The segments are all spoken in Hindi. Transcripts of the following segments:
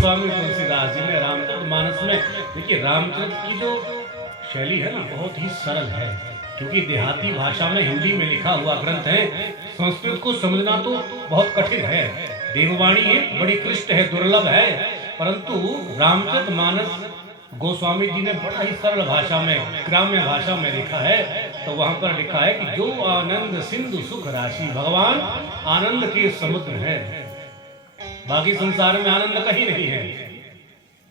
गोस्वामी तुलसीदास जी ने रामचरितमानस में, देखिए रामचरित की जो शैली है ना बहुत ही सरल है, क्योंकि देहाती भाषा में हिंदी में लिखा हुआ ग्रंथ है। संस्कृत को समझना तो बहुत कठिन है, देववाणी है, बड़ी क्लिष्ट है, दुर्लभ है, परंतु रामचरितमानस गोस्वामी जी ने बड़ा ही सरल भाषा में, ग्राम्य भाषा में लिखा है। तो वहां पर लिखा है कि जो आनंद सिंधु सुख राशि, भगवान आनंद के समुद्र है, बाकी संसार में आनंद कहीं नहीं है।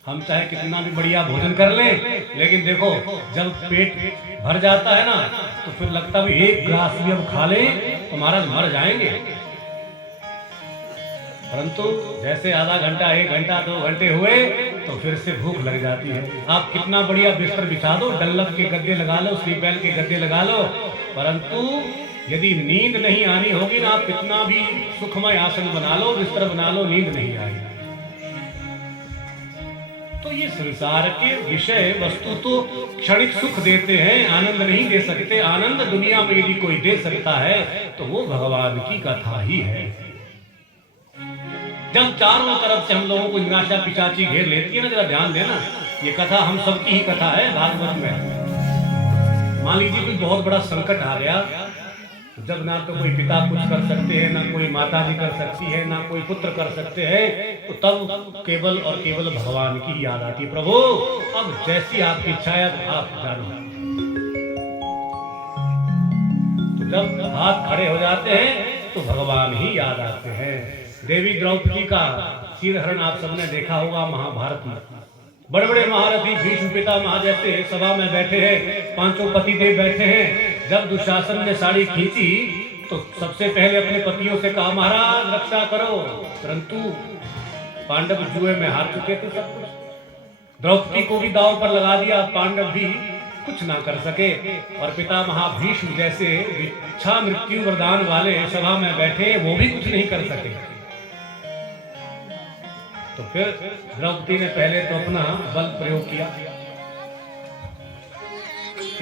हम चाहे कितना भी बढ़िया भोजन कर लें, लेकिन देखो जब पेट भर जाता है ना तो फिर लगता है एक ग्लास भी हम खा लें तो महाराज मर जाएंगे, परंतु जैसे आधा घंटा, 1 घंटा, 2 घंटे हुए तो फिर से भूख लग जाती है। आप कितना बढ़िया बिस्तर बिछा दो, डल्लभ के गद्दे लगा लो, स्लीपवेल के गद्दे लगा लो, परंतु यदि नींद नहीं आनी होगी ना, आप कितना भी सुखमय आसन बना लो, बिस्तर बना लो, नींद नहीं आएगी। तो ये संसार के विषय वस्तु तो क्षणिक सुख देते हैं, आनंद नहीं दे सकते। आनंद दुनिया में यदि कोई दे सकता है तो वो भगवान की कथा ही है। जब चारों तरफ से हम लोगों को निराशा पिशाची घेर लेती है ना, जरा ध्यान देना, ये कथा हम सबकी ही कथा है भागवत में। मान लीजिए कोई बहुत बड़ा संकट आ गया, जब ना तो कोई पिता कुछ कर सकते हैं, ना कोई माता जी कर सकती है, ना कोई पुत्र कर सकते हैं, तो तब केवल और केवल भगवान की याद आती है। प्रभु अब जैसी आपकी इच्छा है आप जानो। तो जब हाथ खड़े हो जाते हैं तो भगवान ही याद आते हैं। देवी द्रौपदी का चीरहरण आप सबने देखा होगा महाभारत में। बड़े बड़े महारथी भीष्म पितामह जैसे सभा में बैठे हैं, 5 पतिदेव बैठे हैं। जब दुशासन ने साड़ी खींची तो सबसे पहले अपने पतियों से कहा महाराज रक्षा करो, परंतु पांडव जुए में हार चुके थे सब कुछ। द्रौपदी को भी दांव पर लगा दिया, पांडव भी कुछ ना कर सके, और पितामह भीष्म जैसे इच्छा मृत्यु वरदान वाले सभा में बैठे, वो भी कुछ नहीं कर सके। तो फिर द्रौपदी ने पहले तो अपना बल प्रयोग किया।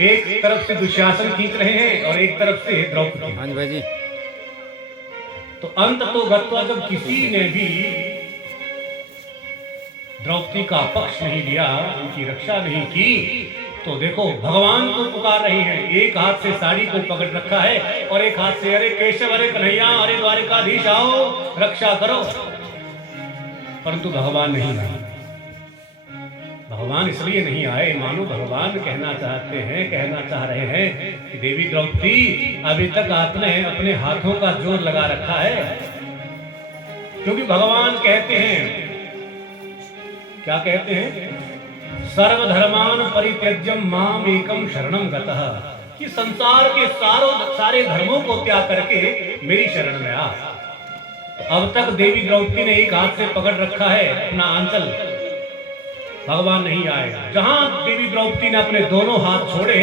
एक तरफ से दुशासन खींच रहे हैं और एक तरफ से द्रौपदी। हाँ जी भाई जी। तो अंत तो गत्वा जब किसी ने भी द्रौपदी का पक्ष नहीं लिया, उनकी रक्षा नहीं की, तो देखो भगवान को पुकार रही हैं। एक हाथ से साड़ी को पकड़ रखा है और एक हाथ से अरे केशव, अरे कन्हैया, अरे द्वारिकाधीश आओ रक्षा करो, परंतु भगवान नहीं आए। भगवान इसलिए नहीं आए, मानो भगवान कहना चाहते हैं, कहना चाह रहे हैं कि देवी द्रौपदी अभी तक आपने अपने हाथों का जोर लगा रखा है, क्योंकि भगवान कहते हैं, क्या कहते हैं, सर्वधर्मान परित्यज्यम माम एकम शरणम गतः, कि संसार के सारे धर्मों को त्याग करके मेरी शरण में आ। अब तक देवी द्रौपदी ने एक हाथ से पकड़ रखा है अपना आंचल, भगवान नहीं आएगा। जहां देवी द्रौपदी ने अपने दोनों हाथ छोड़े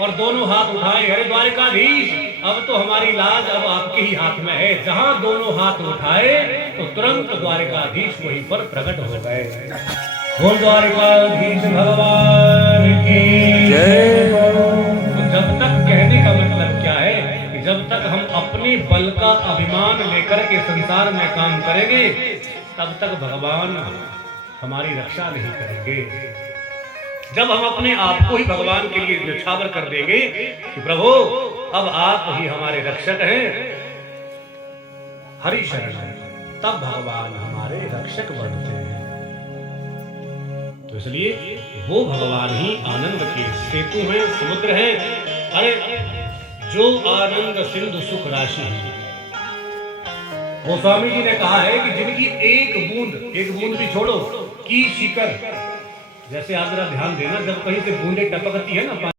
और दोनों हाथ उठाए, अरे द्वारिकाधीश अब तो हमारी लाज अब आपके ही हाथ में है, जहां दोनों हाथ उठाए तो तुरंत द्वारिकाधीश वहीं पर प्रकट हो गए। बोल द्वारिकाधीश भगवान की जय। तो जब तक कहने का मतलब क्या है, जब तक हम अपने बल का अभिमान लेकर के संसार में काम करेंगे तब तक भगवान हमारी रक्षा नहीं करेंगे। जब हम अपने आप को ही भगवान के लिए न्यौछावर कर देंगे कि प्रभु अब आप ही हमारे रक्षक हैं, हरि शरण है, तब भगवान हमारे रक्षक बनते हैं। तो इसलिए वो भगवान ही आनंद के सेतु हैं, समुद्र हैं। अरे जो आनंद सिंधु सुख राशि है, गोस्वामी जी ने कहा है कि जिनकी एक बूंद भी छोड़ो की शिकर, जैसे आप जरा ध्यान देना, जब कहीं से बूंदे टपकती है ना